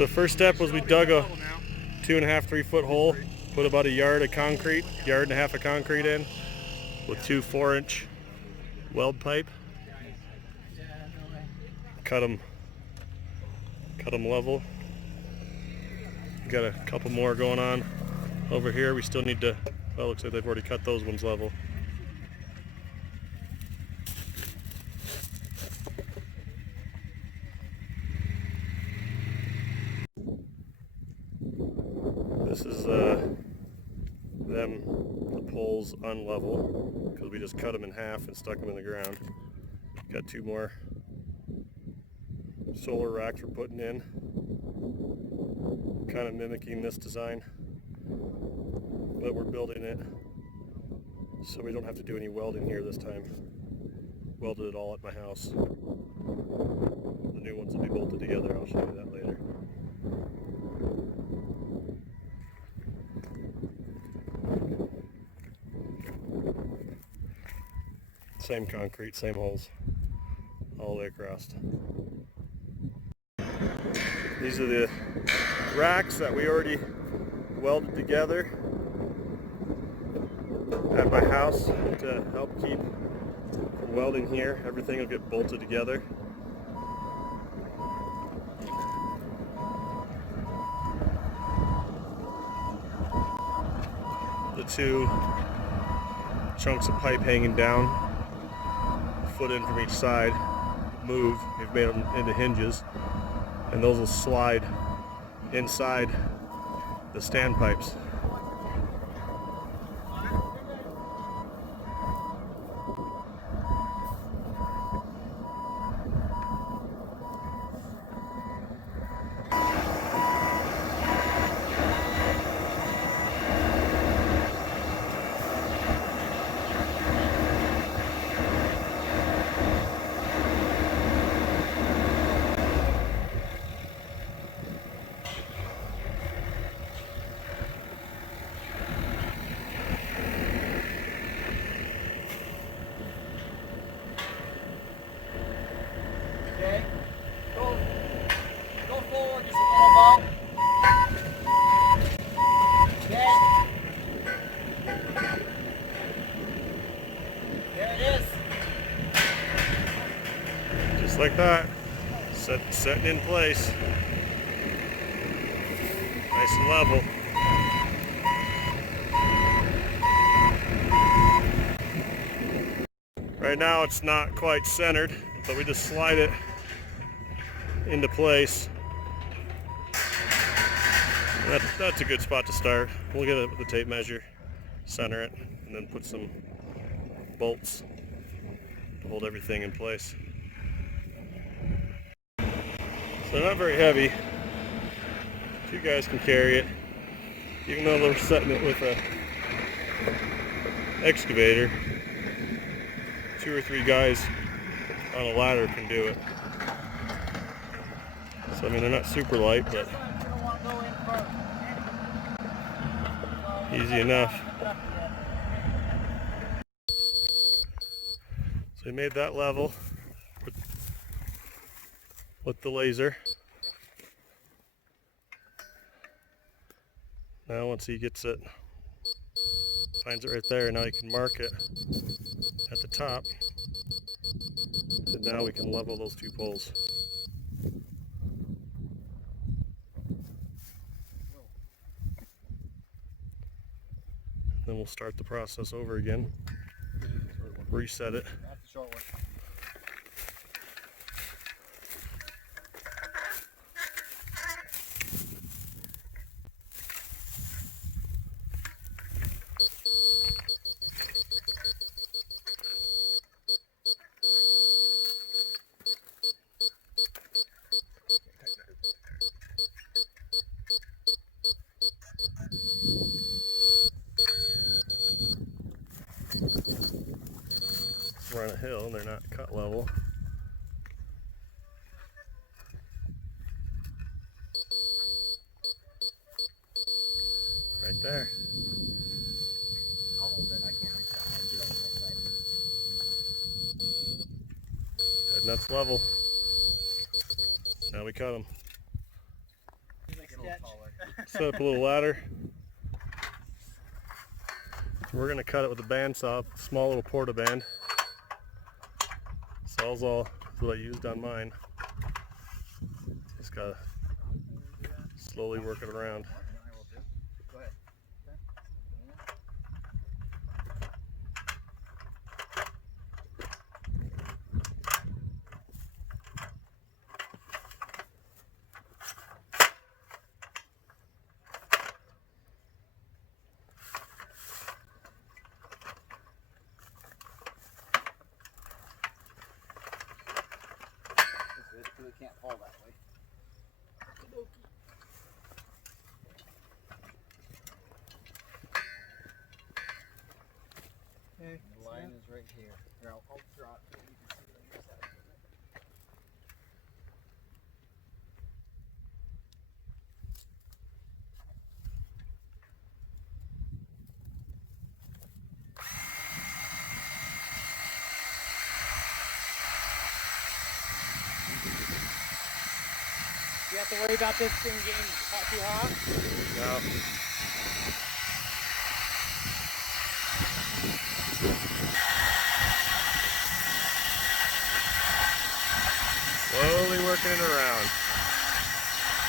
So the first step was we dug a 2.5, 3 foot hole, put about a yard of concrete, yard and a half of concrete in with 2 4-inch weld pipe. Cut them level. Got a couple more going on over here. We still need to, well, looks like they've already cut those ones level. This is the poles unlevel because we just cut them in half and stuck them in the ground. Got 2 more solar racks we're putting in, kind of mimicking this design, but we're building it so we don't have to do any welding here this time. Welded it all at my house. The new ones will be bolted together. I'll show you that later. Same concrete, same holes, all the way across. These are the racks that we already welded together at my house to help keep from welding here. Everything will get bolted together. The 2 chunks of pipe hanging down, a foot in from each side, move. We've made them into hinges, and those will slide inside the standpipes. Okay, go forward just a little more. Okay. There it is. Just like that, setting in place, nice and level. Right now it's not quite centered, but we just slide it into place. That's a good spot to start. We'll get it with the tape measure, center it, and then put some bolts to hold everything in place. So they're not very heavy. 2 guys can carry it, even though they're setting it with a excavator. 2 or 3 guys on a ladder can do it. So I mean, they're not super light, but easy enough. So we made that level with the laser. Now once he gets it, finds it right there, now he can mark it at the top. And now we can level those 2 poles. Then we'll start the process over again, reset it. That's the short one. We're on a hill and they're not cut level. Right there. I'll hold it. I can't reach that. I'll do it on the side. Head nuts level. Now we cut them. Set up a little ladder. We're gonna cut it with a bandsaw, small little porta band. Sawzall is what I used on mine. Just gotta slowly work it around. It can't fall that way. Okay, the line is right here. Here, I'll draw it so you can see it on your side. You have to worry about this thing getting too hot? No. Slowly working it around.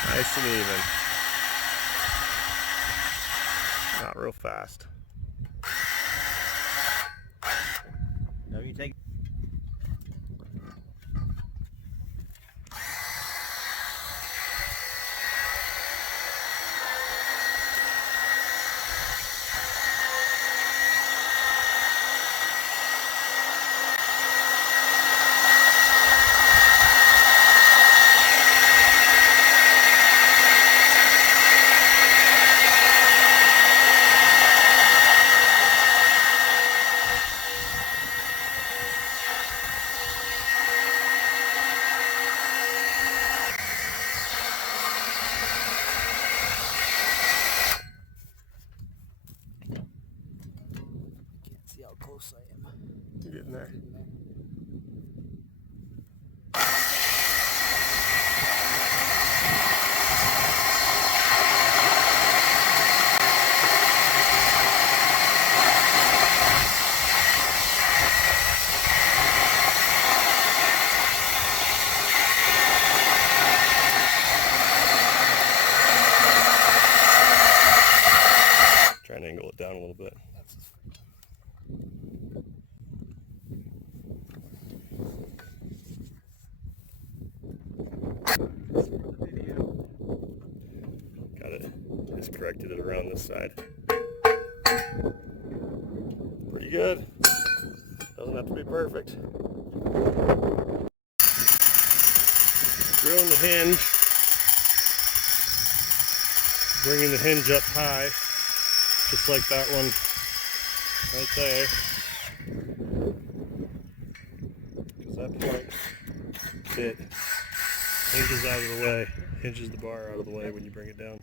Nice and even. Not real fast. No, you take. See how close I am. You're getting there. Trying to angle it down a little bit. Got it. Just corrected it around this side. Pretty good. Doesn't have to be perfect. Drilling the hinge. Bringing the hinge up high. Just like that one right there. Because that point bit hinges out of the way, hinges the bar out of the way when you bring it down.